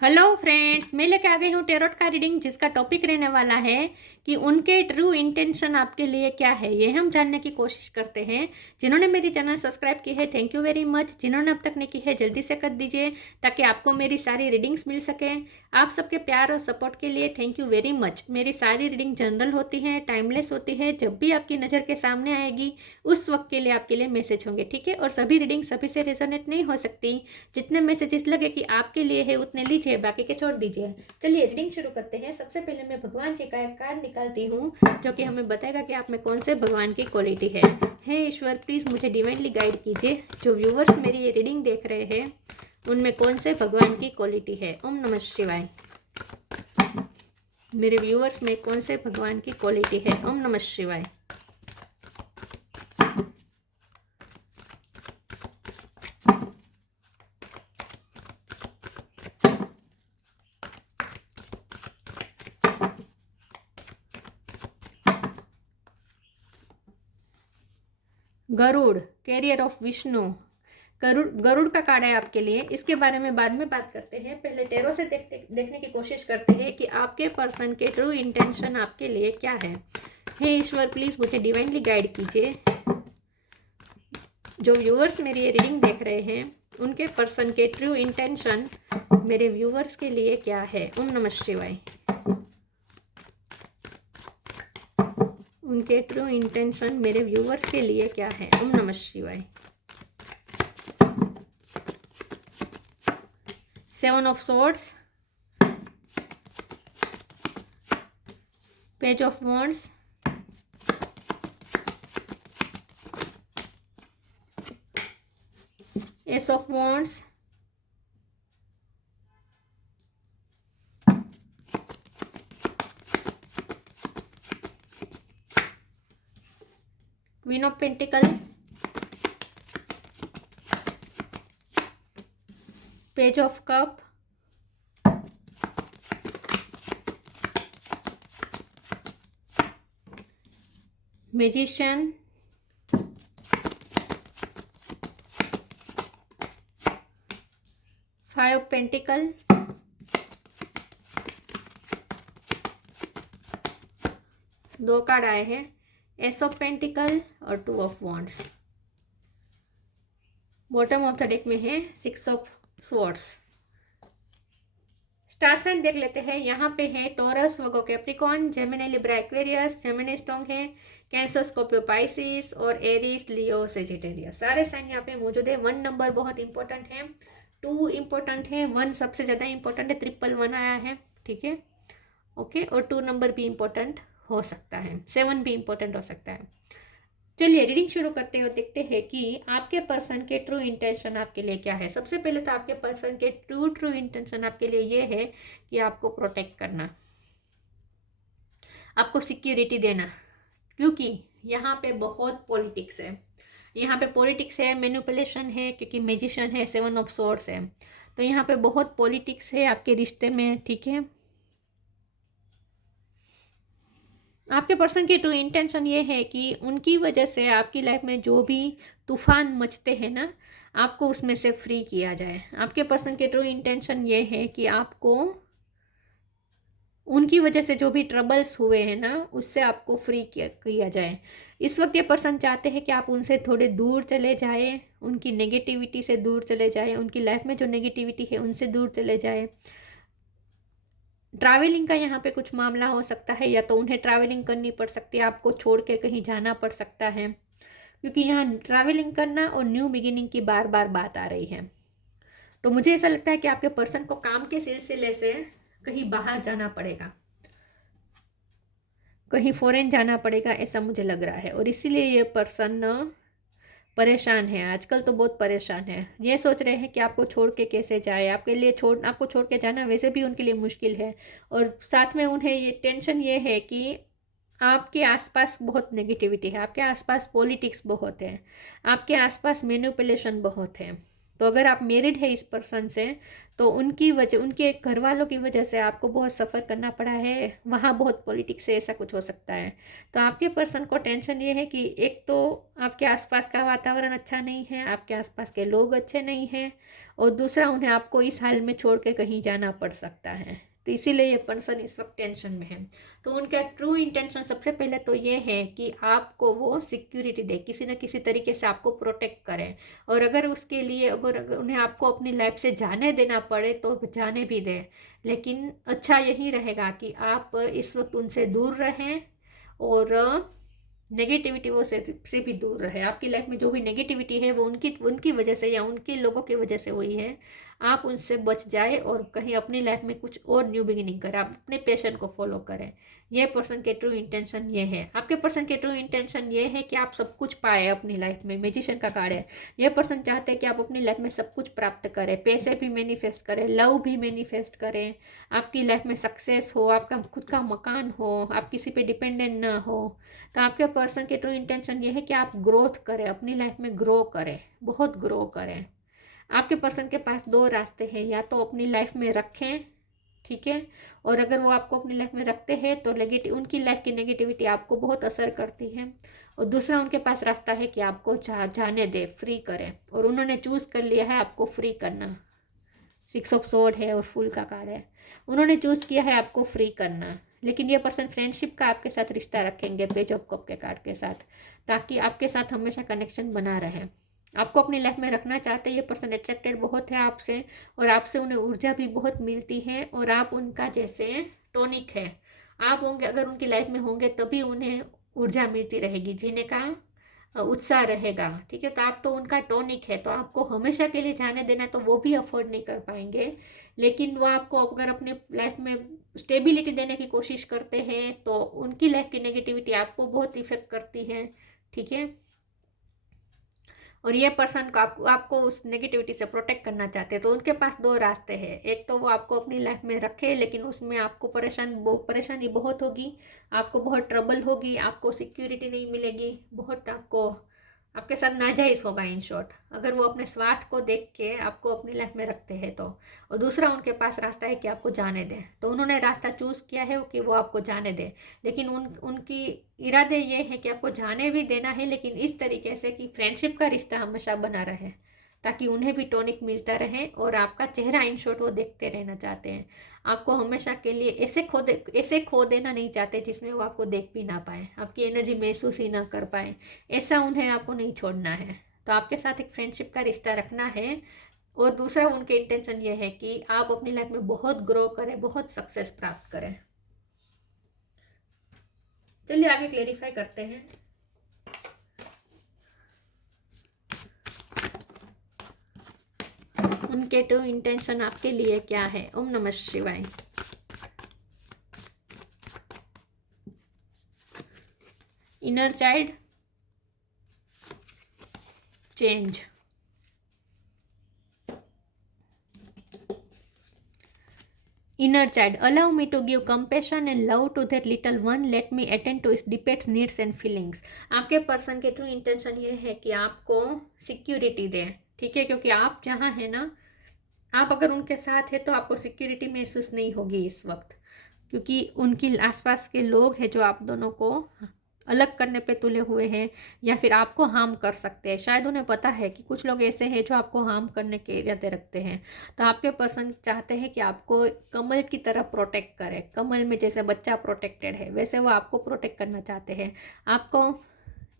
Hello friends, मैं लेके आ गई हूँ टेरोट का रीडिंग जिसका टॉपिक रहने वाला है कि उनके ट्रू इंटेंशन आपके लिए क्या है। ये हम जानने की कोशिश करते हैं। जिन्होंने मेरी चैनल सब्सक्राइब की है थैंक यू वेरी मच। जिन्होंने अब तक नहीं की है जल्दी से कर दीजिए ताकि आपको मेरी सारी रीडिंग्स मिल सके। आप सबके प्यार और सपोर्ट के लिए थैंक यू वेरी मच। मेरी सारी रीडिंग जनरल होती है, टाइमलेस होती है। जब भी आपकी नज़र के सामने आएगी उस वक्त के लिए आपके लिए मैसेज होंगे, ठीक है। और सभी रीडिंग सभी से रेजोनेट नहीं हो सकती। जितने मैसेजेस लगे कि आपके लिए है उतने लीजिए, बाकी के छोड़ दीजिए। चलिए रीडिंग शुरू करते हैं। सबसे पहले मैं भगवान जी का एक कार्ड निकालती हूँ जो कि हमें बताएगा कि आप में कौन से भगवान की क्वालिटी है। हे ईश्वर, प्लीज़ मुझे डिवाइनली गाइड कीजिए। जो व्यूवर्स मेरी ये रीडिंग देख रहे हैं उनमें कौन से भगवान की क्वालिटी है। ओम नमः शिवाय। मेरे व्यूवर्स में कौन से भगवान की क्वालिटी है। ओम नमः शिवाय। Garuda, carrier of Vishnu. गरुड़ गरुड़ का कार्ड है आपके लिए। इसके बारे में बाद में बात करते हैं। पहले टेरो से देखने की कोशिश करते हैं कि आपके पर्सन के ट्रू इंटेंशन आपके लिए क्या है। हे ईश्वर, प्लीज़ मुझे डिवाइनली गाइड कीजिए। जो व्यूअर्स मेरी ये रीडिंग देख रहे हैं उनके पर्सन के ट्रू इंटेंशन मेरे व्यूअर्स के लिए क्या है। ओम नमः शिवाय। उनके ट्रू इंटेंशन मेरे व्यूअर्स के लिए क्या है। Om Namah Shivaya. Seven of swords, page of wands, ace of wands, queen of pentacle, page of cup, magician, five of pentacle, दो कार्ड आए हैं, एस ऑफ पेंटिकल और two of wands. Bottom of the deck में है six of swords. Star sign देख लेते हैं। यहाँ पे है Taurus, Virgo, Capricorn, Gemini, Libra, Aquarius, Gemini strong है, कैंसर, स्कॉर्पियो, पाइसिस और एरीज, लियो, सेजिटेरियस। सारे साइन यहाँ पे मौजूद है। 1 नंबर बहुत इंपॉर्टेंट है, 2 इंपॉर्टेंट है, 1 सबसे ज़्यादा इंपॉर्टेंट है, 111 आया है, ठीक है, ओके। और 2 नंबर भी इंपॉर्टेंट हो सकता है, 7 भी इंपॉर्टेंट हो सकता है। चलिए रीडिंग शुरू करते हैं और देखते हैं कि आपके पर्सन के ट्रू इंटेंशन आपके लिए क्या है। सबसे पहले तो आपके पर्सन के ट्रू इंटेंशन आपके लिए ये है कि आपको प्रोटेक्ट करना, आपको सिक्योरिटी देना, क्योंकि यहाँ पे बहुत पॉलिटिक्स है। यहाँ पे पॉलिटिक्स है, मैनिपुलेशन है, क्योंकि मैजिशियन है, 7 ऑफ सोर्ड्स है, तो यहाँ पे बहुत पॉलिटिक्स है आपके रिश्ते में, ठीक है। आपके पर्सन की ट्रू इंटेंशन ये है कि उनकी वजह से आपकी लाइफ में जो भी तूफान मचते हैं ना, आपको उसमें से फ्री किया जाए। आपके पर्सन के ट्रू इंटेंशन ये है कि आपको उनकी वजह से जो भी ट्रबल्स हुए हैं ना उससे आपको फ्री किया जाए। इस वक्त ये पर्सन चाहते हैं कि आप उनसे थोड़े दूर चले जाए, उनकी नेगेटिविटी से दूर चले जाए, उनकी लाइफ में जो नेगेटिविटी है उनसे दूर चले जाए। ट्रैवलिंग का यहाँ पे कुछ मामला हो सकता है, या तो उन्हें ट्रैवलिंग करनी पड़ सकती है, आपको छोड़ के कहीं जाना पड़ सकता है, क्योंकि यहाँ ट्रैवलिंग करना और न्यू बिगिनिंग की बार बार बात आ रही है। तो मुझे ऐसा लगता है कि आपके पर्सन को काम के सिलसिले से कहीं बाहर जाना पड़ेगा, कहीं फॉरेन जाना पड़ेगा, ऐसा मुझे लग रहा है। और इसीलिए ये पर्सन परेशान है, आजकल तो बहुत परेशान है। ये सोच रहे हैं कि आपको छोड़ के कैसे जाए, आपको छोड़ के जाना वैसे भी उनके लिए मुश्किल है। और साथ में उन्हें ये टेंशन ये है कि आपके आसपास बहुत नेगेटिविटी है, आपके आसपास पॉलिटिक्स बहुत है, आपके आसपास मैनिपुलेशन बहुत है, तो अगर आप मैरिड है इस पर्सन से, तो उनकी वजह, उनके घर वालों की वजह से आपको बहुत सफ़र करना पड़ा है, वहाँ बहुत पॉलिटिक्स है, ऐसा कुछ हो सकता है। तो आपके पर्सन को टेंशन ये है कि एक तो आपके आसपास का वातावरण अच्छा नहीं है, आपके आसपास के लोग अच्छे नहीं हैं, और दूसरा उन्हें आपको इस हाल में छोड़ के कहीं जाना पड़ सकता है। तो इसीलिए ये पर्सन इस वक्त टेंशन में है। तो उनका ट्रू इंटेंशन सबसे पहले तो ये है कि आपको वो सिक्योरिटी दे, किसी न किसी तरीके से आपको प्रोटेक्ट करें, और अगर उसके लिए अगर उन्हें आपको अपनी लाइफ से जाने देना पड़े तो जाने भी दें। लेकिन अच्छा यही रहेगा कि आप इस वक्त उनसे दूर रहें, और नेगेटिविटी वो से भी दूर रहे। आपकी लाइफ में जो भी नेगेटिविटी है वो उनकी उनकी वजह से या उनके लोगों की वजह से हुई है। आप उनसे बच जाए और कहीं अपनी लाइफ में कुछ और न्यू बिगिनिंग करें, आप अपने पैशन को फॉलो करें। ये पर्सन के ट्रू इंटेंशन ये है। आपके पर्सन के ट्रू इंटेंशन ये है कि आप सब कुछ पाए अपनी लाइफ में। मैजिशियन का कार्ड है। ये पर्सन चाहते हैं कि आप अपनी लाइफ में सब कुछ प्राप्त करें, पैसे भी मैनिफेस्ट करें, लव भी मैनिफेस्ट करें, आपकी लाइफ में सक्सेस हो, आपका खुद का मकान हो, आप किसी पे डिपेंडेंट ना हो। तो आपके पर्सन के ट्रू इंटेंशन ये है कि आप ग्रोथ करें, अपनी लाइफ में ग्रो करें, बहुत ग्रो करें। आपके पर्सन के पास दो रास्ते हैं, या तो अपनी लाइफ में रखें, ठीक है, और अगर वो आपको अपनी लाइफ में रखते हैं तो नेगेटिव, उनकी लाइफ की नेगेटिविटी आपको बहुत असर करती है। और दूसरा उनके पास रास्ता है कि आपको जाने दे, फ्री करें, और उन्होंने चूज़ कर लिया है आपको फ्री करना। 6 ऑफ सोर्ड है और फूल का कार्ड है। उन्होंने चूज़ किया है आपको फ्री करना। लेकिन ये पर्सन फ्रेंडशिप का आपके साथ रिश्ता रखेंगे पेज ऑफ कप के कार्ड के साथ, ताकि आपके साथ हमेशा कनेक्शन बना रहे। आपको अपनी लाइफ में रखना चाहते हैं। ये पर्सन अट्रैक्टेड बहुत है आपसे, और आपसे उन्हें ऊर्जा भी बहुत मिलती है, और आप उनका जैसे टॉनिक है। आप होंगे, अगर उनकी लाइफ में होंगे तभी उन्हें ऊर्जा मिलती रहेगी, जीने का उत्साह रहेगा, ठीक है। तो आप तो उनका टॉनिक है, तो आपको हमेशा के लिए जाने देना तो वो भी अफोर्ड नहीं कर पाएंगे। लेकिन वो आपको अगर अपने लाइफ में स्टेबिलिटी देने की कोशिश करते हैं तो उनकी लाइफ की नेगेटिविटी आपको बहुत इफेक्ट करती है, ठीक है। और ये पर्सन को आपको उस नेगेटिविटी से प्रोटेक्ट करना चाहते हैं। तो उनके पास दो रास्ते हैं। एक तो वो आपको अपनी लाइफ में रखे, लेकिन उसमें आपको परेशानी बहुत होगी, आपको बहुत ट्रबल होगी, आपको सिक्योरिटी नहीं मिलेगी, बहुत आपको आपके साथ नाजायज़ होगा इन शॉर्ट, अगर वो अपने स्वार्थ को देख के आपको अपनी लाइफ में रखते हैं तो। और दूसरा उनके पास रास्ता है कि आपको जाने दें। तो उन्होंने रास्ता चूज़ किया है कि वो आपको जाने दें, लेकिन उनकी इरादे ये है कि आपको जाने भी देना है, लेकिन इस तरीके से कि फ्रेंडशिप का रिश्ता हमेशा बना रहे, ताकि उन्हें भी टॉनिक मिलता रहे, और आपका चेहरा इन शॉर्ट वो देखते रहना चाहते हैं। आपको हमेशा के लिए ऐसे खो देना नहीं चाहते जिसमें वो आपको देख भी ना पाए, आपकी एनर्जी महसूस ही ना कर पाए। ऐसा उन्हें आपको नहीं छोड़ना है। तो आपके साथ एक फ्रेंडशिप का रिश्ता रखना है। और दूसरा उनके इंटेंशन ये है कि आप अपनी लाइफ में बहुत ग्रो करें, बहुत सक्सेस प्राप्त करें। चलिए आगे क्लेरिफाई करते हैं। उनके ट्रू इंटेंशन आपके लिए क्या है। ओम नमः शिवाय। Inner child, change, inner child, allow me to give compassion and love to that little one, let me attend to its debates, needs and feelings। आपके पर्सन के ट्रू इंटेंशन ये है कि आपको सिक्योरिटी दे, ठीक है, क्योंकि आप जहाँ है ना, आप अगर उनके साथ है तो आपको सिक्योरिटी महसूस नहीं होगी इस वक्त, क्योंकि उनकी आसपास के लोग हैं जो आप दोनों को अलग करने पे तुले हुए हैं, या फिर आपको हार्म कर सकते हैं। शायद उन्हें पता है कि कुछ लोग ऐसे हैं जो आपको हार्म करने के इरादे रखते हैं। तो आपके पर्सन चाहते हैं कि आपको कमल की तरह प्रोटेक्ट करें। कमल में जैसे बच्चा प्रोटेक्टेड है, वैसे वो आपको प्रोटेक्ट करना चाहते हैं, आपको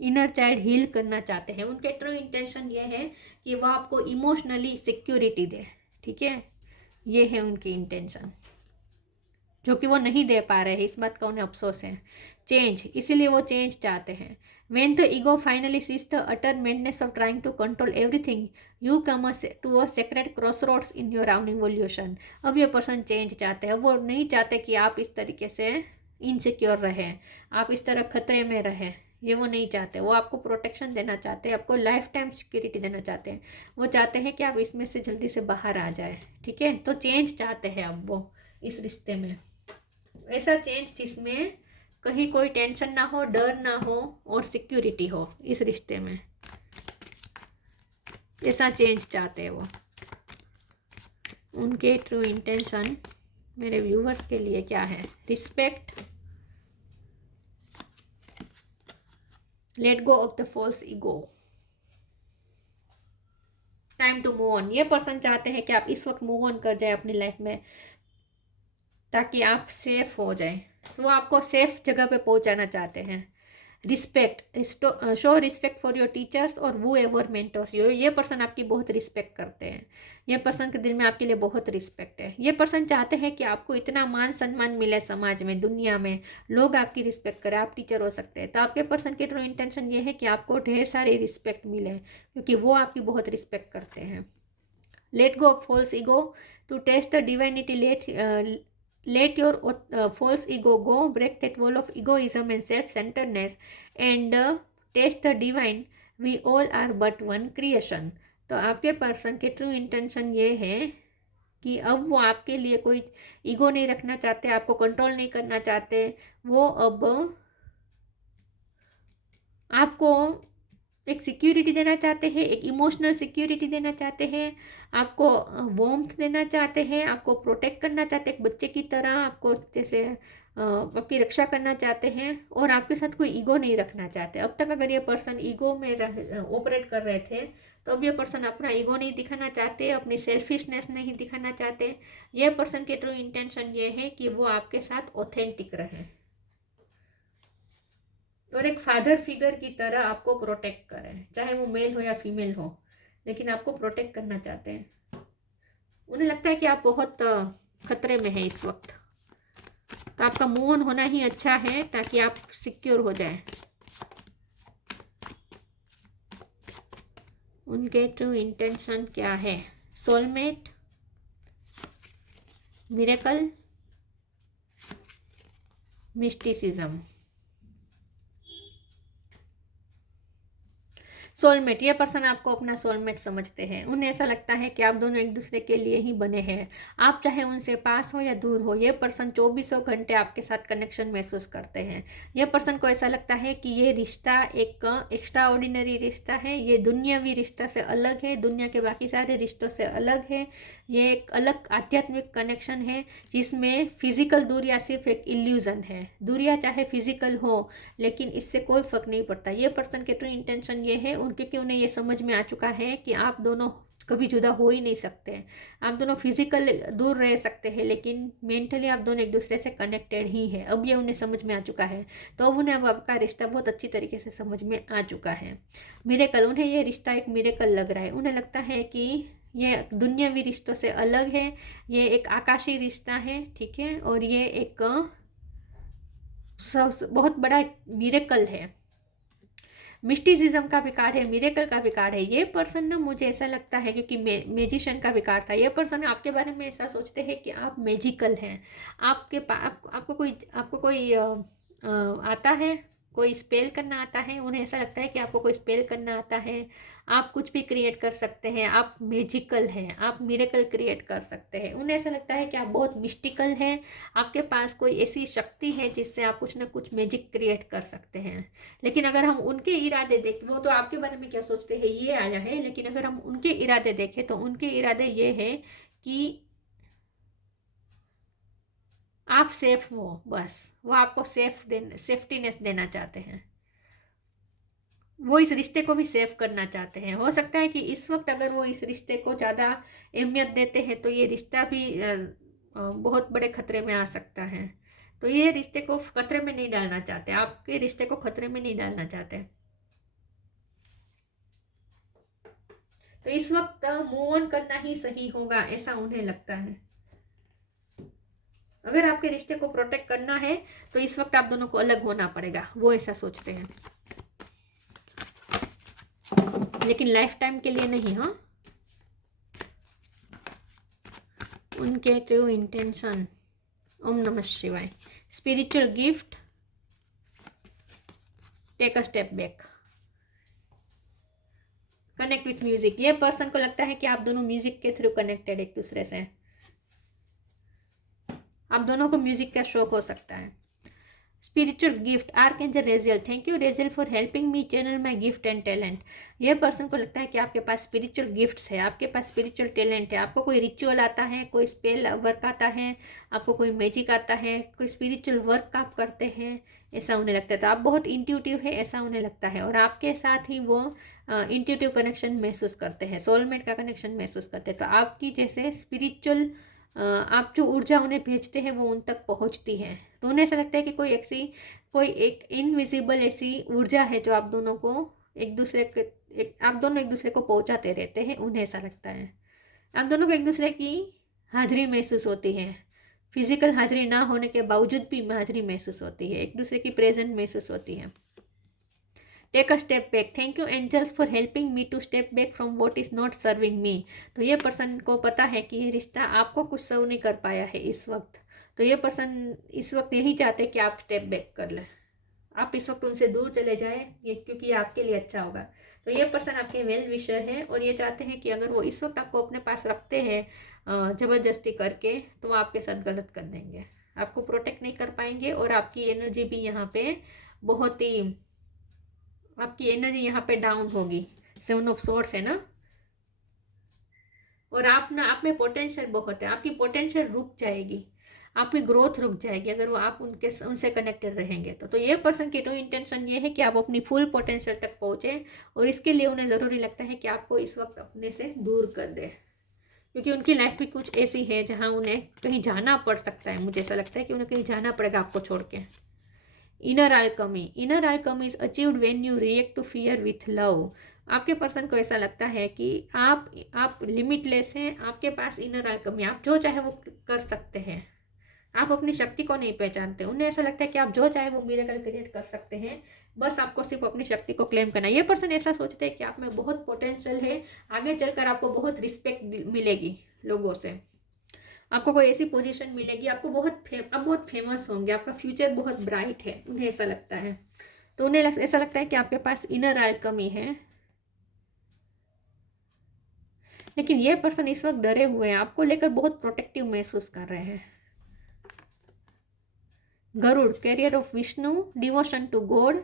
इनर चाइल्ड हील करना चाहते हैं। उनके ट्रू इंटेंशन ये है कि वो आपको इमोशनली सिक्योरिटी दे, ठीक है। ये है उनकी इंटेंशन, जो कि वो नहीं दे पा रहे हैं, इस बात का उन्हें अफसोस है। चेंज, इसीलिए वो चेंज चाहते हैं। When the ego finally sees the utter madness of trying to control everything, you come to a sacred crossroads in your own evolution। अब ये पर्सन चेंज चाहते हैं। वो नहीं चाहते कि आप इस तरीके से इनसिक्योर रहे, आप इस तरह खतरे में रहे, ये वो नहीं चाहते। वो आपको प्रोटेक्शन देना चाहते हैं, आपको लाइफ टाइम सिक्योरिटी देना चाहते हैं। वो चाहते हैं कि आप इसमें से जल्दी से बाहर आ जाए, ठीक है। तो चेंज चाहते हैं अब वो इस रिश्ते में, ऐसा चेंज जिसमें कहीं कोई टेंशन ना हो, डर ना हो, और सिक्योरिटी हो इस रिश्ते में। ऐसा चेंज चाहते हैं वो। उनके ट्रू इंटेंशन मेरे व्यूवर्स के लिए क्या है? Respect, let go of the false ego, time to move on. ये पर्सन चाहते हैं कि आप इस वक्त मूव ऑन कर जाए अपनी लाइफ में, ताकि आप सेफ हो जाए। तो वो आपको सेफ जगह पे पहुंचाना चाहते हैं। Respect, show respect for your teachers और वो एवर मेंटर्स। ये पर्सन आपकी बहुत रिस्पेक्ट करते हैं। ये पर्सन के दिल में आपके लिए बहुत रिस्पेक्ट है। ये पर्सन चाहते हैं कि आपको इतना मान सम्मान मिले समाज में, दुनिया में, लोग आपकी रिस्पेक्ट करें। आप टीचर हो सकते हैं, तो आपके पर्सन की ट्रू इंटेंशन ये है कि आपको ढेर सारी रिस्पेक्ट मिले, क्योंकि वो आपकी बहुत रिस्पेक्ट करते हैं। Let go of false ego, to test the divinity, let your false ego go, break that wall of egoism and self-centeredness, and taste the divine. We all are but one creation. तो आपके person के true intention ये है कि अब वो आपके लिए कोई ईगो नहीं रखना चाहते, आपको कंट्रोल नहीं करना चाहते। वो अब आपको एक सिक्योरिटी देना चाहते हैं, एक इमोशनल सिक्योरिटी देना चाहते हैं, आपको वार्मथ देना चाहते हैं, आपको प्रोटेक्ट करना चाहते हैं, एक बच्चे की तरह आपको जैसे आपकी रक्षा करना चाहते हैं, और आपके साथ कोई ईगो नहीं रखना चाहते। अब तक अगर ये पर्सन ईगो में ऑपरेट कर रहे थे, तो अब ये पर्सन अपना ईगो नहीं दिखाना चाहते, अपनी सेल्फिशनेस नहीं दिखाना चाहते। ये पर्सन के ट्रू इंटेंशन ये है कि वो आपके साथ ऑथेंटिक रहे और एक फादर फिगर की तरह आपको प्रोटेक्ट करें, चाहे वो मेल हो या फीमेल हो, लेकिन आपको प्रोटेक्ट करना चाहते हैं। उन्हें लगता है कि आप बहुत खतरे में हैं इस वक्त, तो आपका मूव ऑन होना ही अच्छा है ताकि आप सिक्योर हो जाएं। उनके ट्रू इंटेंशन क्या है? Soulmate, miracle, mysticism. सोलमेट, ये पर्सन आपको अपना सोलमेट समझते हैं। उन्हें ऐसा लगता है कि आप दोनों एक दूसरे के लिए ही बने हैं। आप चाहे उनसे पास हो या दूर हो, ये पर्सन 24 घंटे आपके साथ कनेक्शन महसूस करते हैं। ये पर्सन को ऐसा लगता है कि ये रिश्ता एक एक्स्ट्रा ऑर्डिनरी रिश्ता है, ये दुनियावी रिश्ता से अलग है, दुनिया के बाकी सारे रिश्तों से अलग है। ये एक अलग आध्यात्मिक कनेक्शन है, जिसमें फिजिकल दूरियां सिर्फ एक इल्यूजन है। दूरियां चाहे फिजिकल हो, लेकिन इससे कोई फर्क नहीं पड़ता। ये पर्सन के ट्रू इंटेंशन ये है, क्योंकि उन्हें ये समझ में आ चुका है कि आप दोनों कभी जुदा हो ही नहीं सकते। आप दोनों फिजिकल दूर रह सकते हैं, लेकिन मेंटली आप दोनों एक दूसरे से कनेक्टेड ही है। अब ये उन्हें समझ में आ चुका है, तो अब उन्हें अब आपका रिश्ता बहुत अच्छी तरीके से समझ में आ चुका है। मिरेकल, उन्हें ये रिश्ता एक मिरेकल लग रहा है। उन्हें लगता है कि ये दुनियावी रिश्तों से अलग है, ये एक आकाशी रिश्ता है, ठीक है, और ये एक बहुत बड़ा मिरेकल है। मिस्टिसिज्म का भी कार्ड है, मिरेकल का भी कार्ड है। ये पर्सन ना, मुझे ऐसा लगता है, क्योंकि मैजिशियन का भी कार्ड था, ये पर्सन आपके बारे में ऐसा सोचते हैं कि आप मैजिकल हैं। आपको कोई आता है, कोई स्पेल करना आता है। उन्हें ऐसा लगता है कि आपको कोई स्पेल करना आता है, आप कुछ भी क्रिएट कर सकते हैं, आप मैजिकल हैं, आप मिरेकल क्रिएट कर सकते हैं। उन्हें ऐसा लगता है कि आप बहुत मिस्टिकल हैं, आपके पास कोई ऐसी शक्ति है जिससे आप कुछ ना कुछ मैजिक क्रिएट कर सकते हैं। लेकिन अगर हम उनके इरादे देखें, वो तो आपके बारे में क्या सोचते हैं ये आया है, लेकिन अगर हम उनके इरादे देखें तो उनके इरादे ये है कि आप सेफ हो, बस वो आपको सेफ्टीनेस देना चाहते हैं। वो इस रिश्ते को भी सेव करना चाहते हैं। हो सकता है कि इस वक्त अगर वो इस रिश्ते को ज़्यादा अहमियत देते हैं तो ये रिश्ता भी बहुत बड़े खतरे में आ सकता है। तो ये रिश्ते को खतरे में नहीं डालना चाहते, आपके रिश्ते को खतरे में नहीं डालना चाहते। तो इस वक्त मूव ऑन करना ही सही होगा, ऐसा उन्हें लगता है। अगर आपके रिश्ते को प्रोटेक्ट करना है तो इस वक्त आप दोनों को अलग होना पड़ेगा, वो ऐसा सोचते हैं, लेकिन लाइफ टाइम के लिए नहीं। हाँ, उनके true intention, Om Namah Shivaya, spiritual gift, take a step back, connect with music. ये पर्सन को लगता है कि आप दोनों म्यूजिक के थ्रू कनेक्टेड एक दूसरे से, आप दोनों को म्यूजिक का शौक हो सकता है। Spiritual gift archangel Raziel, thank you Raziel for helping me channel my gift and talent. ये पर्सन को लगता है कि आपके पास स्पिरिचुअल गिफ्ट्स है, आपके पास स्पिरिचुअल टैलेंट है, आपको कोई रिचुअल आता है, कोई स्पेल वर्क आता है, आपको कोई मैजिक आता है, कोई स्पिरिचुअल वर्क आप करते हैं, ऐसा उन्हें लगता है। तो आप बहुत इंट्यूटिव है ऐसा उन्हें लगता है, और आपके साथ ही वो इंट्यूटिव कनेक्शन महसूस करते हैं, सोलमेट का कनेक्शन महसूस करते हैं। तो आपकी जैसे स्पिरिचुअल आप जो ऊर्जा उन्हें भेजते हैं वो उन तक पहुंचती है। तो उन्हें ऐसा लगता है कि कोई एक इनविजिबल ऐसी ऊर्जा है जो आप दोनों को एक दूसरे के आप दोनों एक दूसरे को पहुंचाते रहते हैं, उन्हें ऐसा लगता है। आप दोनों को एक दूसरे की हाजिरी महसूस होती है, फिजिकल हाजिरी ना होने के बावजूद भी हाजिरी महसूस होती है, एक दूसरे की प्रेजेंट महसूस होती है। Take a step back, thank you angels for helping me to step back from what is not serving me. तो ये पर्सन को पता है कि ये रिश्ता आपको कुछ सर्व नहीं कर पाया है इस वक्त। तो ये पर्सन इस वक्त यही चाहते हैं कि आप स्टेप बैक कर लें, आप इस वक्त उनसे दूर चले जाएं, ये क्योंकि ये आपके लिए अच्छा होगा। तो ये पर्सन आपके वेल विशर है, और ये चाहते हैं कि अगर वो इस वक्त आपको अपने पास रखते हैं ज़बरदस्ती करके, तो वो आपके साथ गलत कर देंगे, आपको प्रोटेक्ट नहीं कर पाएंगे, और आपकी एनर्जी भी यहाँ पे बहुत ही, आपकी एनर्जी यहाँ पे डाउन होगी। 7 ऑफ सोर्ड्स है ना, और आप में पोटेंशियल बहुत है, आपकी पोटेंशियल रुक जाएगी, आपकी ग्रोथ रुक जाएगी अगर वो आप उनसे कनेक्टेड रहेंगे। तो ये पर्सन की ट्रू इंटेंशन ये है कि आप अपनी फुल पोटेंशियल तक पहुँचे, और इसके लिए उन्हें ज़रूरी लगता है कि आपको इस वक्त अपने से दूर कर दे, क्योंकि उनकी लाइफ भी कुछ ऐसी है जहाँ उन्हें कहीं जाना पड़ सकता है। मुझे ऐसा लगता है कि उन्हें कहीं जाना पड़ेगा आपको छोड़ के। Inner alchemy is achieved when you react to fear with love. आपके पर्सन को ऐसा लगता है कि आप लिमिटलेस हैं, आपके पास इनर अल्कमी, आप जो चाहे वो कर सकते हैं, आप अपनी शक्ति को नहीं पहचानते। उन्हें ऐसा लगता है कि आप जो चाहे वो मिरेकल क्रिएट कर सकते हैं, बस आपको सिर्फ अपनी शक्ति को क्लेम करना है। ये पर्सन ऐसा सोचते हैं कि आप में बहुत पोटेंशियल है, आगे चलकर आपको बहुत रिस्पेक्ट मिलेगी लोगों से, आपको कोई ऐसी पोजीशन मिलेगी, आप बहुत फेमस होंगे, आपका फ्यूचर बहुत ब्राइट है, उन्हें ऐसा लगता है। तो उन्हें ऐसा लगता है कि आपके पास इनर अल्कमी है। लेकिन ये पर्सन इस वक्त डरे हुए हैं, आपको लेकर बहुत प्रोटेक्टिव महसूस कर रहे हैं। Garuda, carrier of Vishnu, devotion to God.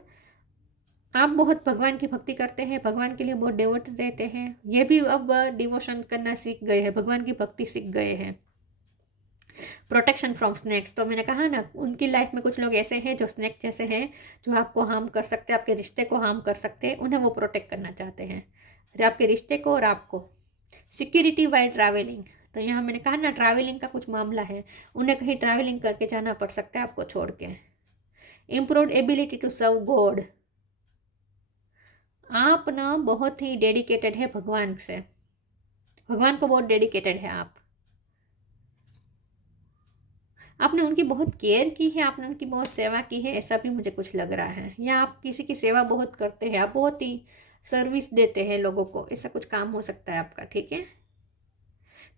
आप बहुत भगवान की भक्ति करते हैं, भगवान के लिए बहुत डिवोटेड रहते हैं। ये भी अब डिवोशन करना सीख गए हैं, भगवान की भक्ति सीख गए हैं। प्रोटेक्शन फ्रॉम स्नैक्स, तो मैंने कहा ना, उनकी लाइफ में कुछ लोग ऐसे हैं जो स्नैक जैसे हैं, जो आपको हार्म कर सकते हैं, आपके रिश्ते को हार्म कर सकते हैं, उन्हें वो प्रोटेक्ट करना चाहते हैं, आपके रिश्ते को और आपको। सिक्योरिटी वाइल ट्रैवलिंग, तो यहाँ मैंने कहा ना ट्रैवलिंग का कुछ मामला है, उन्हें कहीं ट्रैवलिंग करके जाना पड़ सकता है आपको छोड़ के। Improved ability to serve God, आप ना बहुत ही डेडिकेटेड है भगवान से, भगवान को बहुत डेडिकेटेड है आपने उनकी बहुत केयर की है, आपने उनकी बहुत सेवा की है, ऐसा भी मुझे कुछ लग रहा है। या आप किसी की सेवा बहुत करते हैं, आप बहुत ही सर्विस देते हैं लोगों को, ऐसा कुछ काम हो सकता है आपका, ठीक है।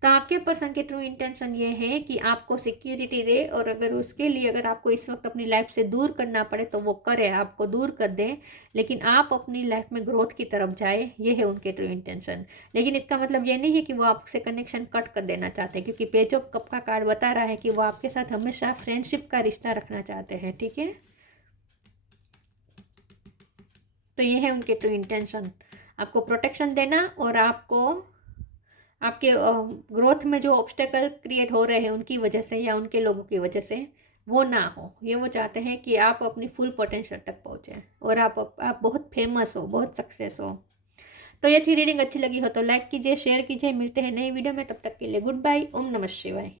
तो आपके पर्सन की ट्रू इंटेंशन ये है कि आपको सिक्योरिटी दे, और अगर उसके लिए अगर आपको इस वक्त अपनी लाइफ से दूर करना पड़े तो वो करे, आपको दूर कर दे, लेकिन आप अपनी लाइफ में ग्रोथ की तरफ जाए, ये है उनके ट्रू इंटेंशन। लेकिन इसका मतलब ये नहीं है कि वो आपसे कनेक्शन कट कर देना चाहते हैं, क्योंकि पेज ऑफ कप का कार्ड बता रहा है कि वो आपके साथ हमेशा फ्रेंडशिप का रिश्ता रखना चाहते हैं, ठीक है। तो ये है उनके ट्रू इंटेंशन, आपको प्रोटेक्शन देना, और आपको आपके ग्रोथ में जो ऑब्स्टेकल क्रिएट हो रहे हैं उनकी वजह से या उनके लोगों की वजह से, वो ना हो। ये वो चाहते हैं कि आप अपनी फुल पोटेंशियल तक पहुँचे, और आप बहुत फेमस हो, बहुत सक्सेस हो। तो ये थी रीडिंग, अच्छी लगी हो तो लाइक कीजिए, शेयर कीजिए। मिलते हैं नई वीडियो में, तब तक के लिए गुड बाय, ओम नमः शिवाय।